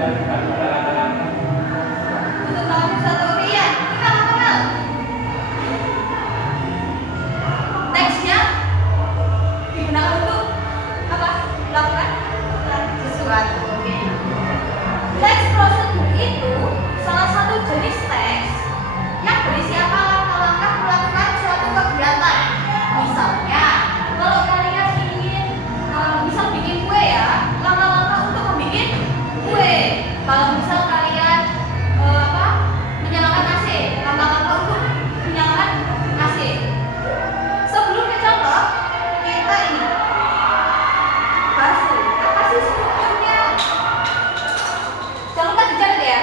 Untuk tahun satu rian, kenal. Teksnya digunakan untuk apa? Melakukan sesuatu. Oke. Teks prosedur itu salah satu jenis teks yang berisi apa langkah-langkah melakukan suatu kegiatan. Misalnya, kalau kalian ingin misal bikin kue ya, langkah-langkah untuk membuat kue. Kalau misal kalian menyalakan AC, langkah-langkah untuk menyalakan AC. Sebelum ke contoh, kita ini basuh. Apa sih strukturnya? Jangan lupa dicatat ya.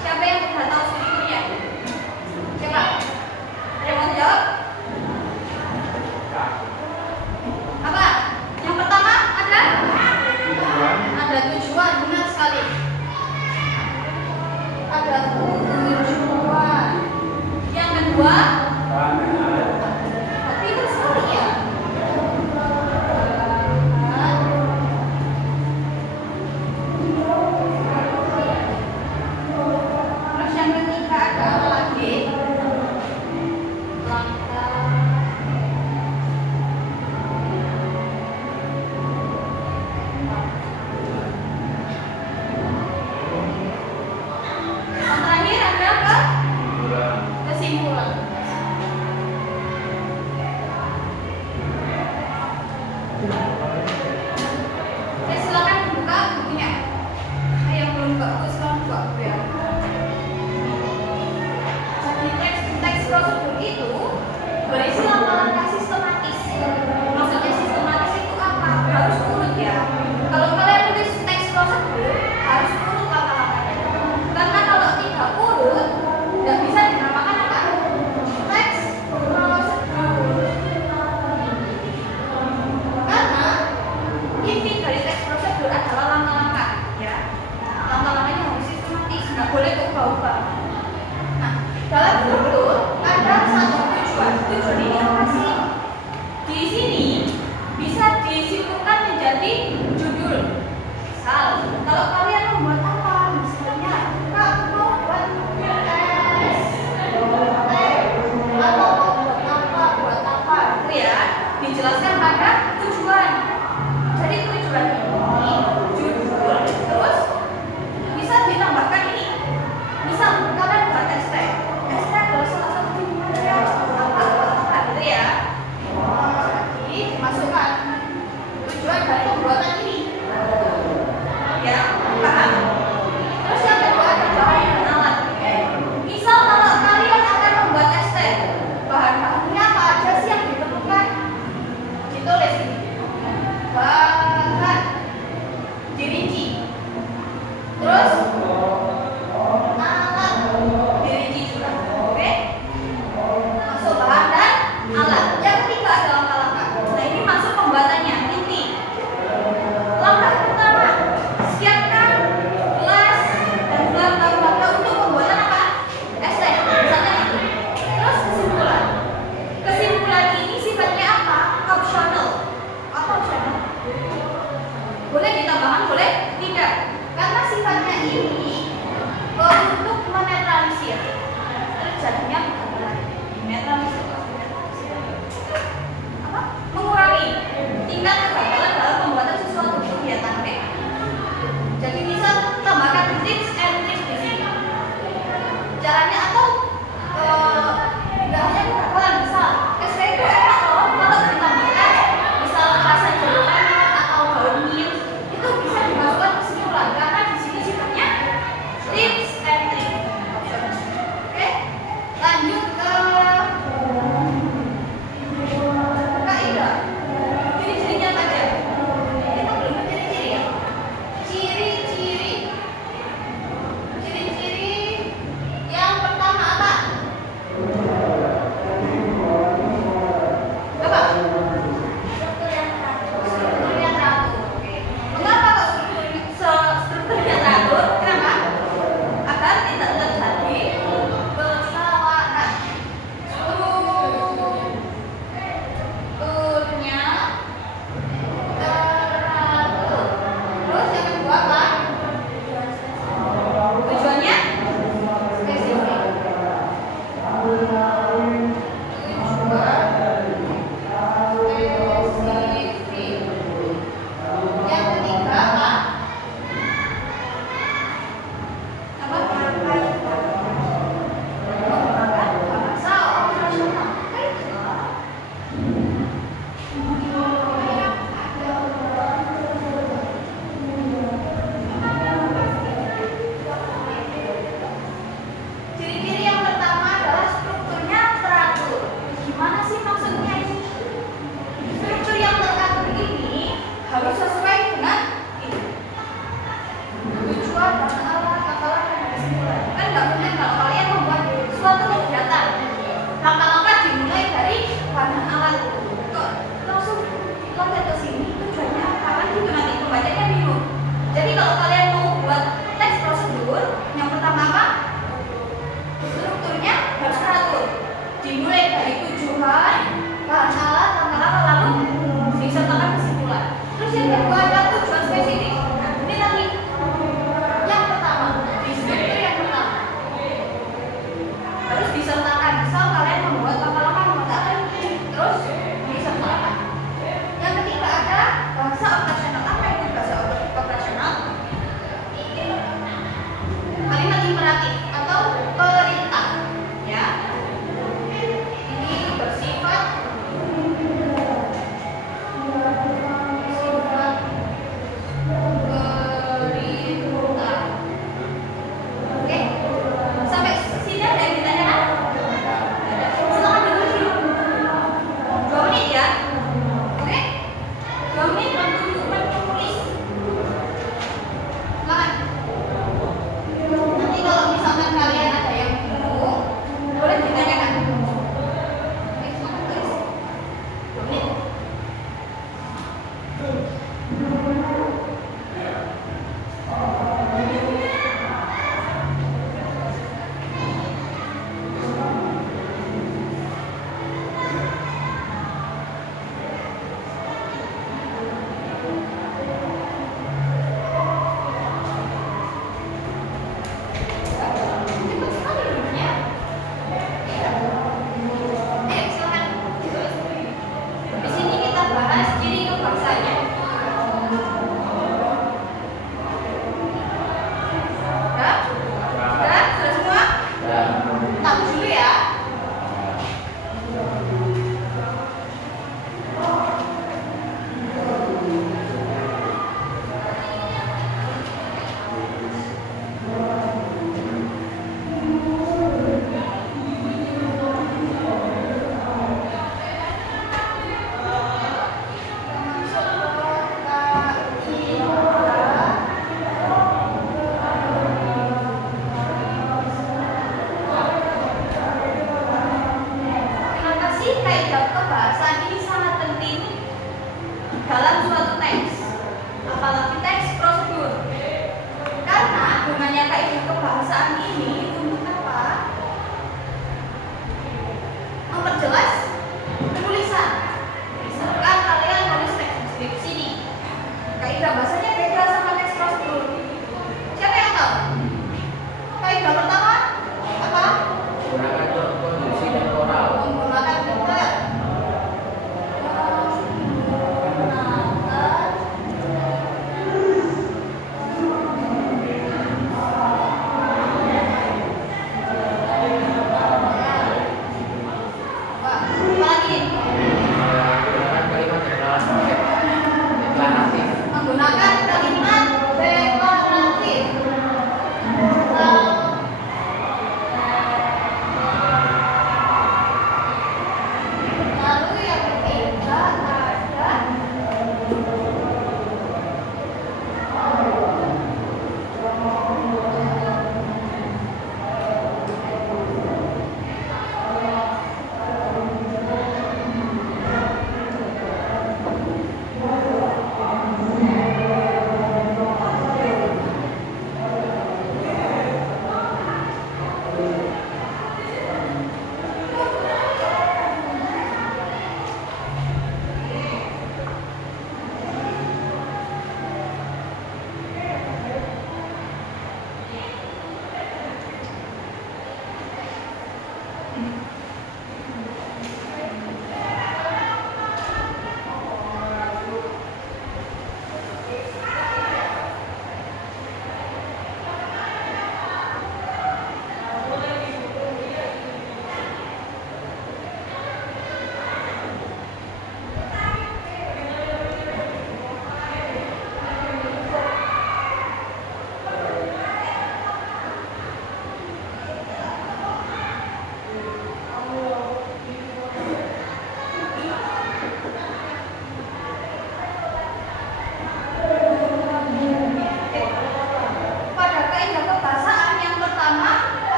Siapa yang udah tahu strukturnya? Siapa? Ada yang mau jawab? Apa? Yang pertama ada tujuan, benar sekali. Ada tujuan. Yang kedua, pintar sekali ya. Terus yang ketiga ada apa lagi? Langkah. Yang terakhir ada kesimpulan. Silakan buka bukunya. Yang belum buka buku silakan buka buku ya. Jadi teks prosedur itu berisi langkah-langkah sistematis. Maksudnya sistematis itu apa? Harus urut ya. Kalau kalian tulis teks prosedur harus urut langkah-langkahnya. Karena kalau tidak urut, tidak bisa dinamakan apa? Teks prosedur. Karena inti dari teks prosedur adalah langkah-langkah, ya. Langkah-langkahnya harus sistematis, nggak boleh ubah-ubah. Nah, dalam struktur ada satu tujuan. Tujuan ini apa sih? caranya atau nggak hanya keberagaman, misal es itu enak loh kalau ditambahkan misal rasa jeruk lemon atau daun mint itu bisa dimasukkan ke simulan karena di sini sifatnya tips and trick. Oke, lanjut ke kaidah. Ciri-cirinya saja. Kita belum ke ciri-ciri ya. Ciri-ciri yang pertama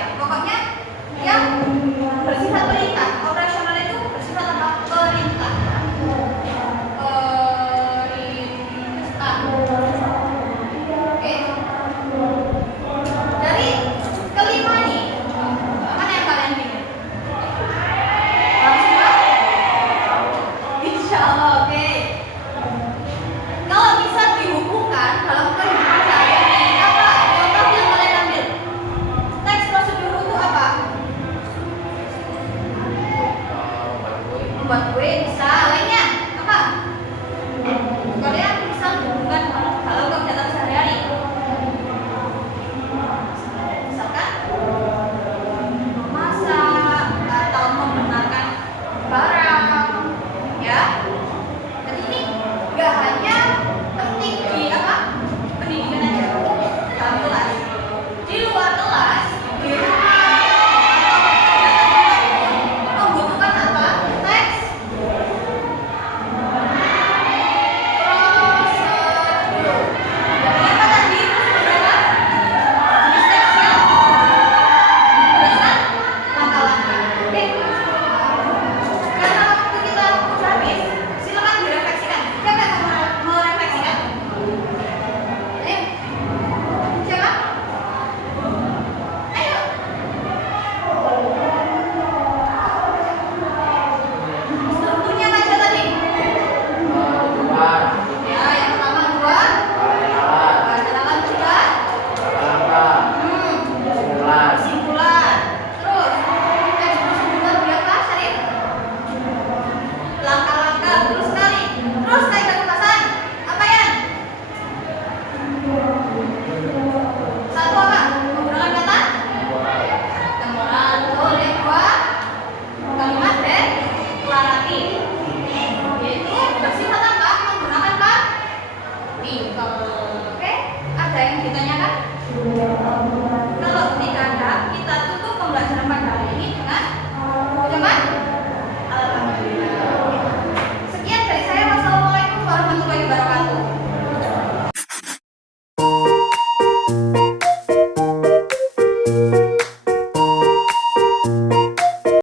ya, pokoknya yang bersifat perintah